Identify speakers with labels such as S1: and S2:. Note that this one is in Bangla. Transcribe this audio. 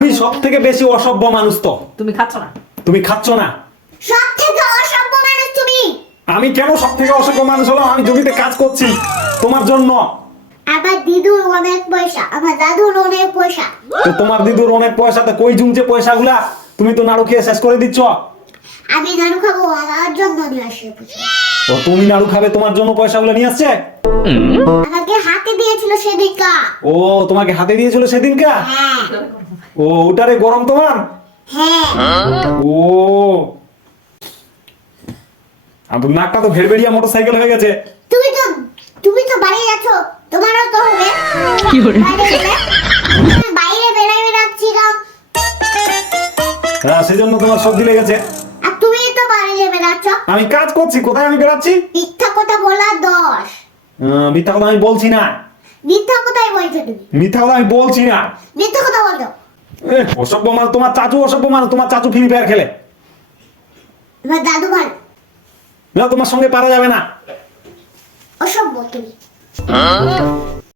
S1: তুমি সব থেকে বেশি অসভ্য মানুষ তো।
S2: তুমি খাচ্ছ না?
S1: তুমি খাচ্ছ না।
S3: সব থেকে অসভ্য মানুষ তুমি।
S1: আমি কেন সব থেকে অসভ্য মানুষ হলাম? আমি জমিতে কাজ করছি। তোমার জন্য।
S3: আমার দিদুর অনেক পয়সা। আমার দাদুর অনেক পয়সা।
S1: তো তোমার দিদুর অনেক পয়সাতে কই জুমছে পয়সাগুলা? তুমি তো নাড়ু খেয়ে শেষ করে দিচ্ছ।
S3: আমি নাড়ু খাব আমার জন্য নিয়ে আসে পয়সা।
S1: ও তুমি নাড়ু খাবে তোমার জন্য পয়সাগুলো নিয়ে আসছে?
S3: আমাকে হাতে দিয়েছিল সেদিনকা।
S1: ও তোমাকে হাতে দিয়েছিল সেদিনকা?
S3: হ্যাঁ।
S1: ও ওটারে গরম তোমার?
S3: হ্যাঁ।
S1: ও। আমার নাকটা তো ভেড়ভেড়িয়া মোটরসাইকেল হয়ে গেছে।
S3: তুমি তো তুমি তো বাড়ি যাচ্ছ তোমারও তো হবে। বাইরে গেলে। বাইরে বেড়াই বেড়াচ্ছি গাও
S1: হ্যাঁ সেজন্য তোমার সর্দি লেগেছে।
S3: আর তুমি তো বাইরে বেড়াচ্ছ।
S1: আমি কাজ করছি কোথায় আমি বেড়াচ্ছি?
S3: মিথ্যা কথা বলা দোষ
S1: মিথ্যা কথা আমি বলছি না।
S3: মিথ্যা কথাই বলছো তুমি।
S1: মিথ্যা কথা আমি বলছি না।
S3: মিথ্যা
S1: অসভ্য মাল তোমার চাচু অসভ্য মাল তোমার চাচু ফ্রি ফায়ার খেলে।
S3: তোমার দাদু ভালো
S1: না তোমার সঙ্গে পারা যাবে না।
S3: অসভ্য তুমি।